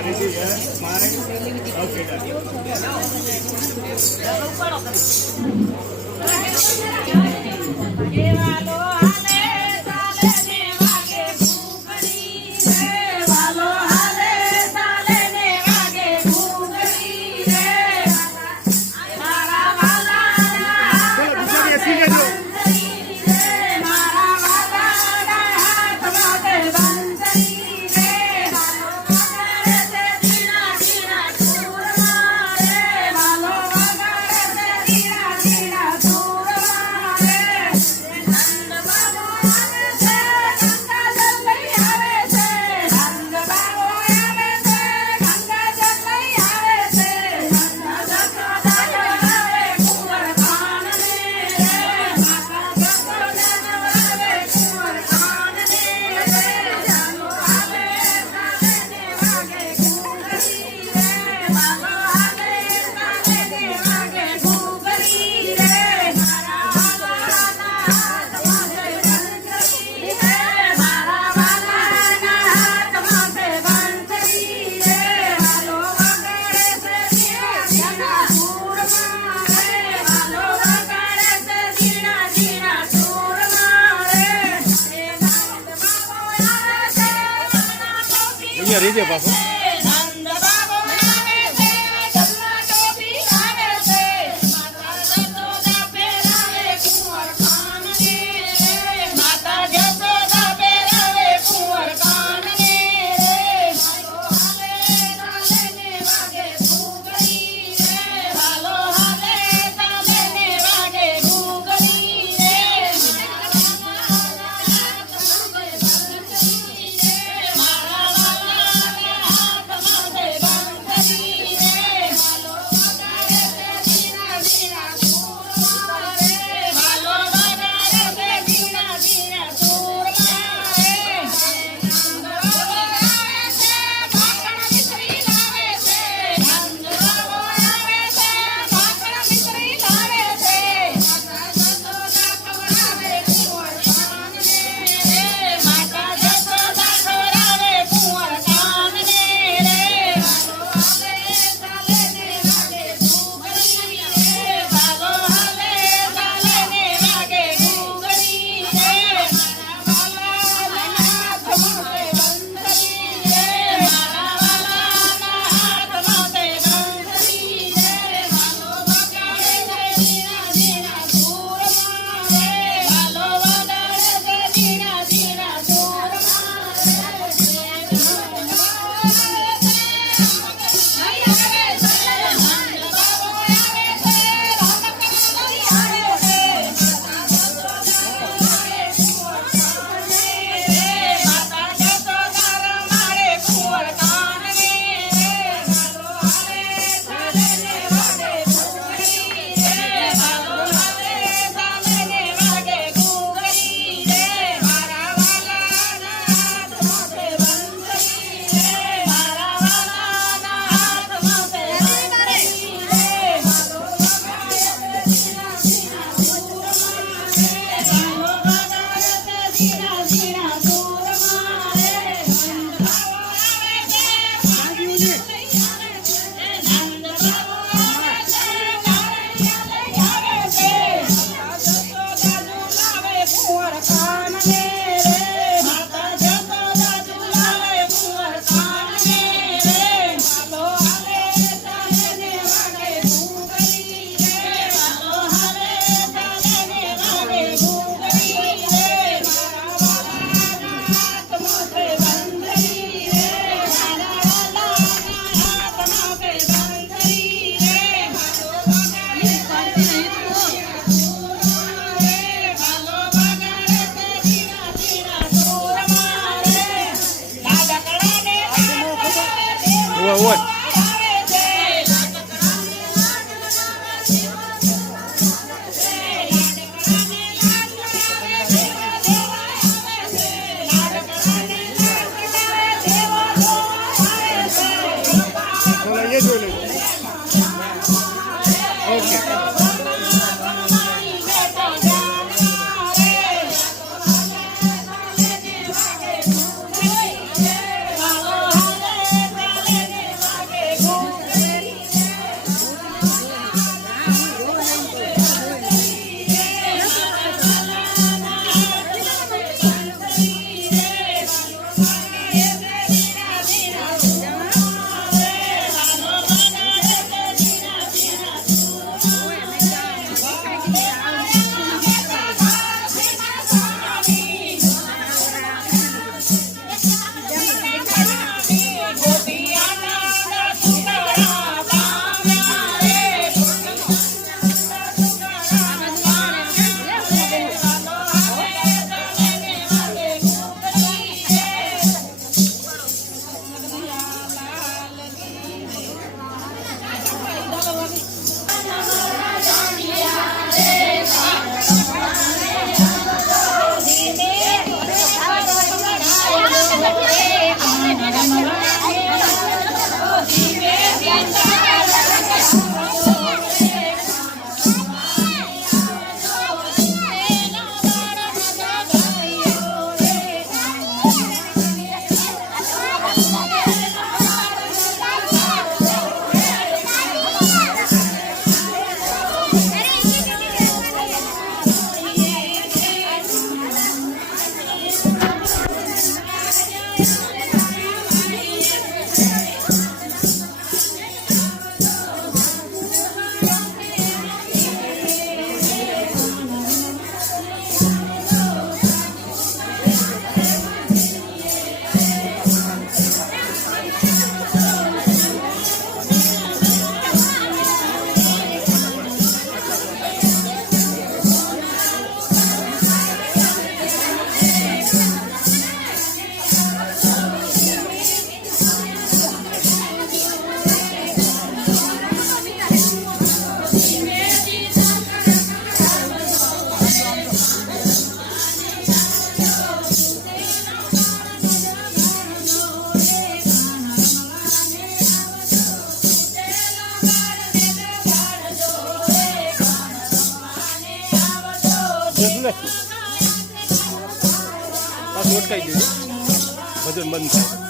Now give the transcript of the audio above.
ફરીથી 直接发送 what? લે પાછું અટકાવી દેજો ભજન બંધ થાય.